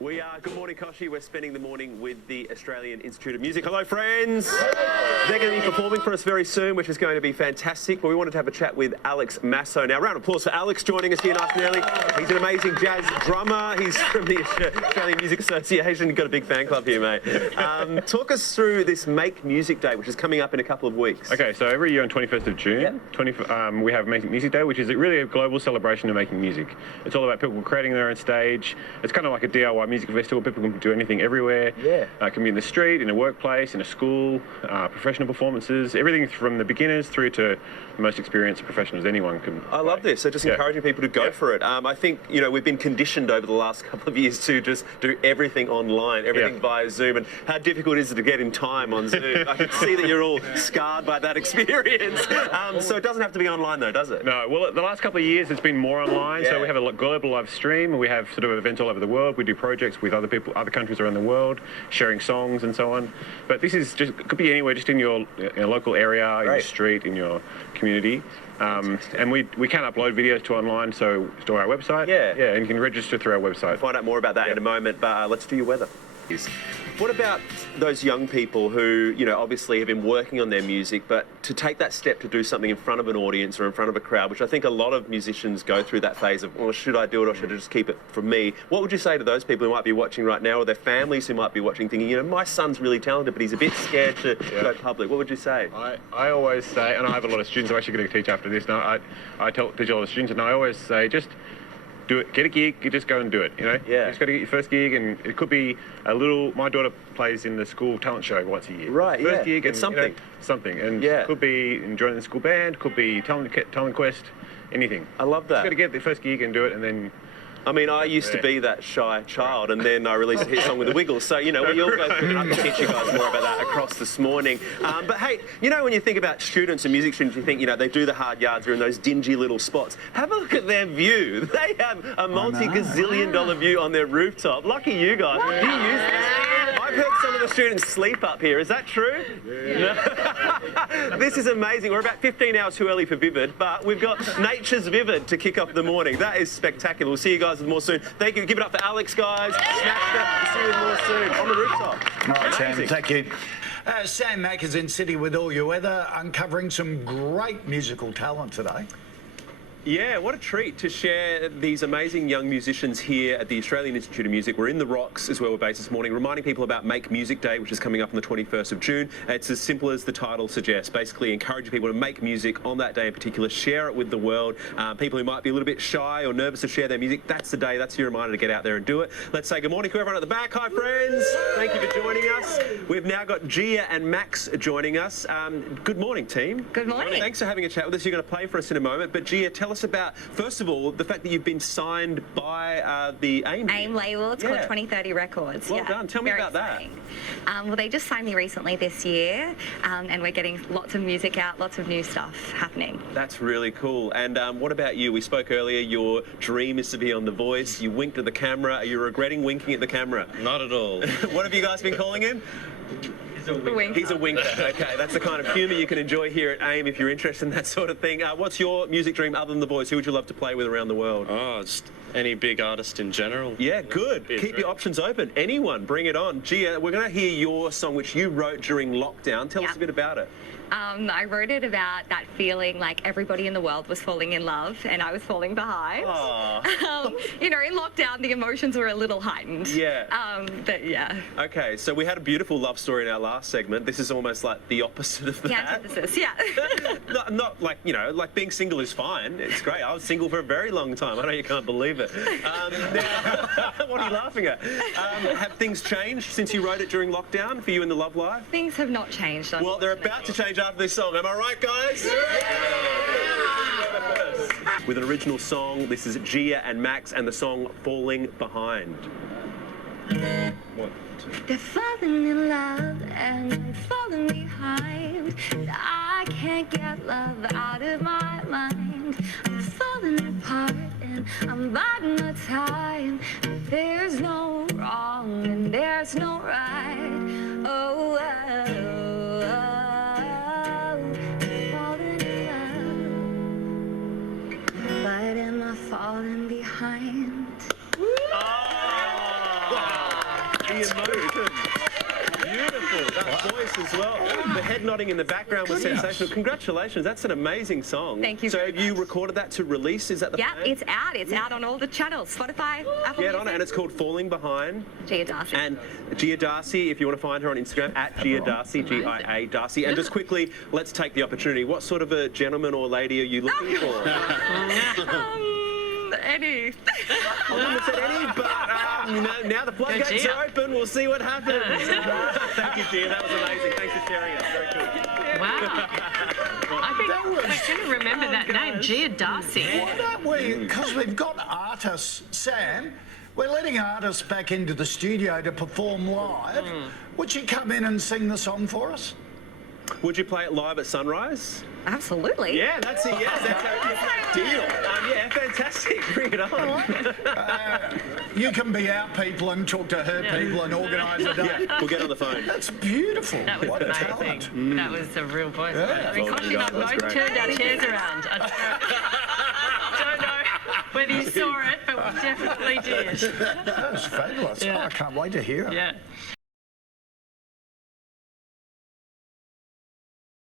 We are. Good morning, Koshi. We're spending the morning with the Australian Institute of Music. Hello, friends. They're going to be performing for us very soon, which is going to be fantastic. But we wanted to have a chat with Alex Masso. Now, round of applause for Alex joining us here nice and early. He's an amazing jazz drummer. He's from the Australian Music Association. You've got a big fan club here, mate. Talk us through this Make Music Day, which is coming up in a couple of weeks. Okay, so every year on 21st of June, we have Make Music Day, which is really a global celebration of making music. It's all about people creating their own stage. It's kind of like a DIY music festival. People can do anything everywhere. Yeah. It can be in the street, in a workplace, in a school, professional performances, everything from the beginners through to the most experienced professionals anyone can I love this. So just encouraging people to go for it. I think, you know, we've been conditioned over the last couple of years to just do everything online, everything via Zoom, and how difficult is it to get in time on Zoom? I can see that you're all scarred by that experience. So it doesn't have to be online though, does it? No, well, the last couple of years it's been more online, so we have a global live stream, and we have sort of events all over the world. We do projects with other people, other countries around the world, sharing songs and so on. But this is just, it could be anywhere, just in your local area, in your street, in your community. And we can upload videos to online, so to our website. Yeah, and you can register through our website. We'll find out more about that in a moment, but let's do your weather. What about those young people who, you know, obviously have been working on their music, but to take that step to do something in front of an audience or in front of a crowd, which I think a lot of musicians go through that phase of, well, should I do it or should I just keep it for me? What would you say to those people who might be watching right now, or their families who might be watching thinking, you know, my son's really talented, but he's a bit scared to go public? What would you say? I always say, and I have a lot of students, I'm actually going to teach after this now, I teach a lot of students, and I always say, just do it, get a gig, you just go and do it, you know? You just got to get your first gig, and it could be a little, my daughter plays in the school talent show once a year. Right, first gig, it's something. You know, something, and it could be joining the school band, could be talent quest, anything. I love that. Just got to get the first gig and do it, and then... I mean, I used to be that shy child, and then I released a hit song with the Wiggles. So, you know, we all go through it. I can teach you guys more about that across this morning. But hey, you know, when you think about students and music students, you think, you know, they do the hard yards, they're in those dingy little spots. Have a look at their view. They have a multi-gazillion-dollar view on their rooftop. Lucky you guys. Do you use this? I've heard some of the students sleep up here. Is that true? No? This is amazing. We're about 15 hours too early for Vivid, but we've got Nature's Vivid to kick off the morning. That is spectacular. We'll see you guys with more soon. Thank you. Give it up for Alex, guys. Smashed it. We'll see you with more soon on the rooftop. All right, Sam. Thank you. Sam Magazine City with all your weather, uncovering some great musical talent today. Yeah, what a treat to share these amazing young musicians here at the Australian Institute of Music. We're in the Rocks as well, we're based this morning, reminding people about Make Music Day, which is coming up on the 21st of June. It's as simple as the title suggests, basically encouraging people to make music on that day in particular, share it with the world. People who might be a little bit shy or nervous to share their music, that's the day, that's your reminder to get out there and do it. Let's say good morning to everyone at the back. Hi, friends. Thank you for joining us. We've now got Gia and Max joining us. Good morning, team. Good morning. Thanks for having a chat with us. You're going to play for us in a moment, but Gia, tell us about, first of all, the fact that you've been signed by the AIM label. It's called 2030 Records. Well done. Tell me about that. Well, they just signed me recently this year, and we're getting lots of music out, lots of new stuff happening. That's really cool. And what about you? We spoke earlier, your dream is to be on The Voice. You winked at the camera. Are you regretting winking at the camera? Not at all. What have you guys been calling him? He's a winker. Okay, that's the kind of humour you can enjoy here at AIM if you're interested in that sort of thing. What's your music dream other than The Voice? Who would you love to play with around the world? Oh, just any big artist in general. Yeah, good. Keep your options open. Anyone, bring it on. Gia, we're going to hear your song, which you wrote during lockdown. Tell us a bit about it. I wrote it about that feeling like everybody in the world was falling in love and I was falling behind. You know, in lockdown, the emotions were a little heightened. But yeah. Okay, so we had a beautiful love story in our last segment. This is almost like the opposite of that. The antithesis, yeah. not like, you know, like being single is fine. It's great. I was single for a very long time. I know you can't believe it. Now, what are you laughing at? Have things changed since you wrote it during lockdown for you in the love life? Things have not changed. Well, they're about to change after this song. Am I right, guys? With an original song, this is Gia and Max and the song Falling Behind. They're falling in love and I'm falling behind. I can't get love out of my mind. I'm falling apart and I'm biding my time. There's no wrong and there's no right. Oh, falling in love. But am I falling behind? Oh! mood. Beautiful. That voice as well. The head nodding in the background was sensational. Congratulations. That's an amazing song. Thank you So very have you much. recorded that to release? Is that the Yeah, plan? it's out. It's out on all the channels. Spotify, Apple Get on it, Music. and it's called Falling Behind. Gia Darcy. And Gia Darcy, if you want to find her on Instagram, at Gia Darcy, G-I-A Darcy. And just quickly, let's take the opportunity. What sort of a gentleman or lady are you looking for? Any. I wouldn't have said any, but now the floodgates Gia. are open. We'll see what happens. Thank you, Gia. That was amazing. Thanks for sharing it. Very cool. Wow. I think I'm going to remember that name, Gia Darcy. Why don't we, because we've got artists, Sam, we're letting artists back into the studio to perform live. Would you come in and sing the song for us? Would you play it live at Sunrise? Absolutely. Yeah, that's a yes. That's our deal. Yeah, fantastic. Bring it on. You can be our people and talk to her people and organise a day. Yeah, we'll get on the phone. That's beautiful. That was what a amazing. talent. That was a real voice. Yeah. I mean, Koshi and I That's both great. turned our chairs around. I don't know whether you saw it, but we definitely did. That was fabulous. Yeah. Oh, I can't wait to hear it. Yeah.